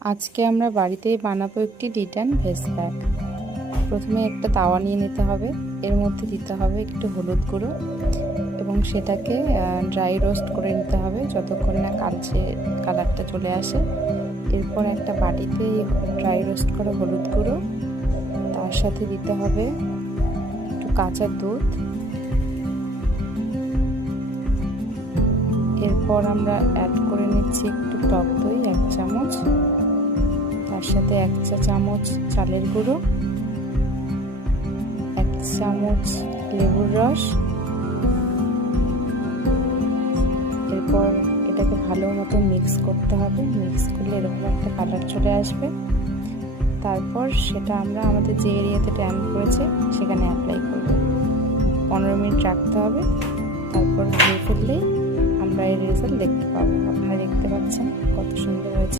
আজকে আমরা বাড়িতেই বানাবো একটি রিটার্ন ভেজ প্যাক। প্রথমে একটা তাওয়া নিয়ে নিতে হবে, এর মধ্যে দিতে হবে একটু হলুদ গুঁড়ো এবং সেটাকে ড্রাই রোস্ট করে নিতে হবে যতক্ষণ না কালচে কালারটা চলে আসে। এরপর একটা বাটিতে ড্রাই রোস্ট করা হলুদ গুঁড়ো, তার সাথে দিতে হবে একটু কাঁচা দুধ। এরপর আমরা অ্যাড করে নিচ্ছি একটু টক দই 1 চামচ, তার সাথে 1 চা চামচ চালের গুঁড়ো, 1 চামচ লেবুর রস। এরপর এটাকে ভালো মতো মিক্স করতে হবে। মিক্স করলে এরকম একটা কালার চলে আসবে। তারপর সেটা আমরা আমাদের যে এরিয়াতে ট্যান করেছে সেখানে অ্যাপ্লাই করব। 15 মিনিট রাখতে হবে। তারপর ধুয়ে ফেললেই আমরা এর রেজাল্ট দেখতে পাবো। আপনারা দেখতে পাচ্ছেন কত সুন্দর হয়েছে।